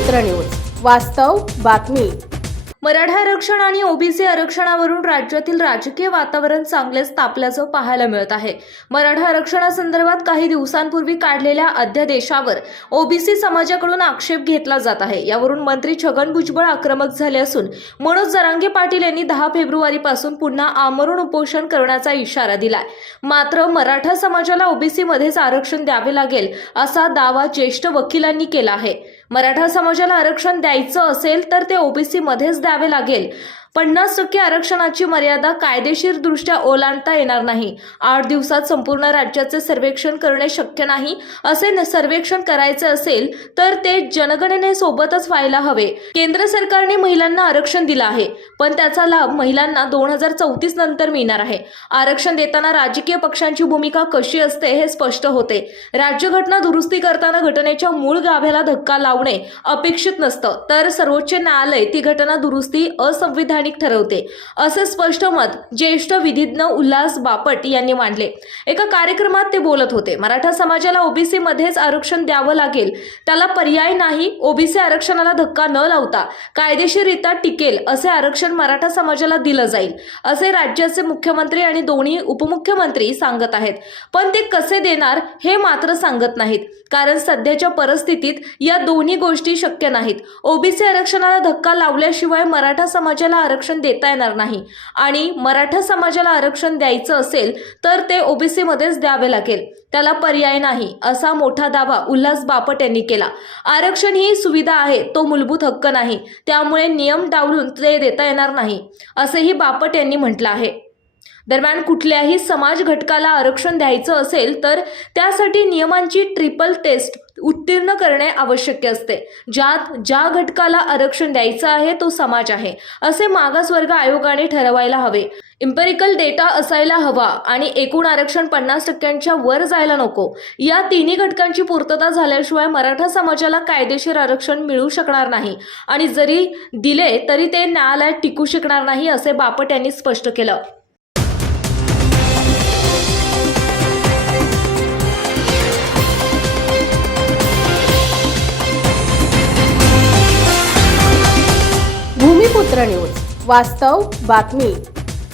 भूमिपुत्र news. वास्तव बातमी. मराठा आरक्षण आणि ओबीसी आरक्षणावरून राज्यातील राजकीय वातावरण चांगलेच तापल्याचं पाहायला मिळत आहे. मराठा आरक्षणासंदर्भात काही दिवसांपूर्वी काढलेल्या अध्यादेशावर ओबीसी समाजाकडून आक्षेप घेतला जात आहे. यावरून मंत्री छगन भुजबळ आक्रमक झाले असून मनोज जरांगे पाटील यांनी दहा फेब्रुवारीपासून पुन्हा आमरण उपोषण करण्याचा इशारा दिलाय. मात्र मराठा समाजाला ओबीसीमध्येच आरक्षण द्यावे लागेल असा दावा ज्येष्ठ वकिलांनी केला आहे. मराठा समाजाला आरक्षण द्यायचं असेल तर ते ओबीसीमध्येच द्यावे लागेल. पन्नास टक्के आरक्षणाची मर्यादा कायदेशीरदृष्ट्या ओलांडता येणार नाही. आठ दिवसात संपूर्ण राज्याचे सर्वेक्षण करणे शक्य नाही असे सर्वेक्षण करायचे असेल तर ते जनगणनेसोबतच व्हायला हवे. केंद्र सरकारने महिलांना आरक्षण दिलं आहे पण त्याचा लाभ महिलांना दोन हजार चौतीस नंतर मिळणार आहे. आरक्षण देताना राजकीय पक्षांची भूमिका कशी असते हे स्पष्ट होते. राज्यघटना दुरुस्ती करताना घटनेच्या मूळ गाभ्याला धक्का लावणे अपेक्षित नसतं तर सर्वोच्च न्यायालय ती घटना दुरुस्ती असंविधान संवैधानिक ठरवते. असं स्पष्ट मत ज्येष्ठ विधिज्ञ उल्हास बापट यांनी मांडले. एका कार्यक्रमात ते बोलत होते. मराठा समाजाला ओबीसी मध्येच आरक्षण द्यावं लागेल. त्याला पर्याय नाही. ओबीसी आरक्षणाला धक्का न लावता कायदेशीररित्या टिकेल असे आरक्षण मराठा समाजाला दिलं जाईल असे राज्याचे मुख्यमंत्री आणि दोन्ही उपमुख्यमंत्री सांगत आहेत. पण ते कसे देणार हे मात्र सांगत नाहीत. कारण सध्याच्या परिस्थितीत या दोन्ही गोष्टी शक्य नाहीत. ओबीसी आरक्षणाला धक्का लावल्याशिवाय मराठा समाजाला आरक्षण देता येणार नाही. आणि मराठा समाजाला आरक्षण द्यायचं असेल तर ते ओबीसीमध्येच द्यावे लागेल. त्याला पर्याय नाही असा मोठा दावा उल्हास बापट यांनी केला. आरक्षण ही सुविधा आहे तो मूलभूत हक्क नाही. त्यामुळे नियम डावलून ते देता येणार नाही असेही बापट यांनी म्हटलं आहे. दरम्यान कुठल्याही समाज घटकाला आरक्षण द्यायचं असेल तर त्यासाठी नियमांची ट्रिपल टेस्ट उत्तीर्ण करणे आवश्यक असते. ज्यात ज्या घटकाला आरक्षण द्यायचं आहे तो समाज आहे. असे मागासवर्ग आयोगाने ठरवायला हवे. इम्पेरिकल डेटा असायला हवा आणि एकूण आरक्षण पन्नास टक्क्यांच्या वर जायला नको. या तिन्ही घटकांची पूर्तता झाल्याशिवाय मराठा समाजाला कायदेशीर आरक्षण मिळू शकणार नाही. आणि जरी दिले तरी ते न्यायालयात टिकू शकणार नाही असे बापट यांनी स्पष्ट केलं. भूमिपुत्र न्यूज. वास्तव बातमी.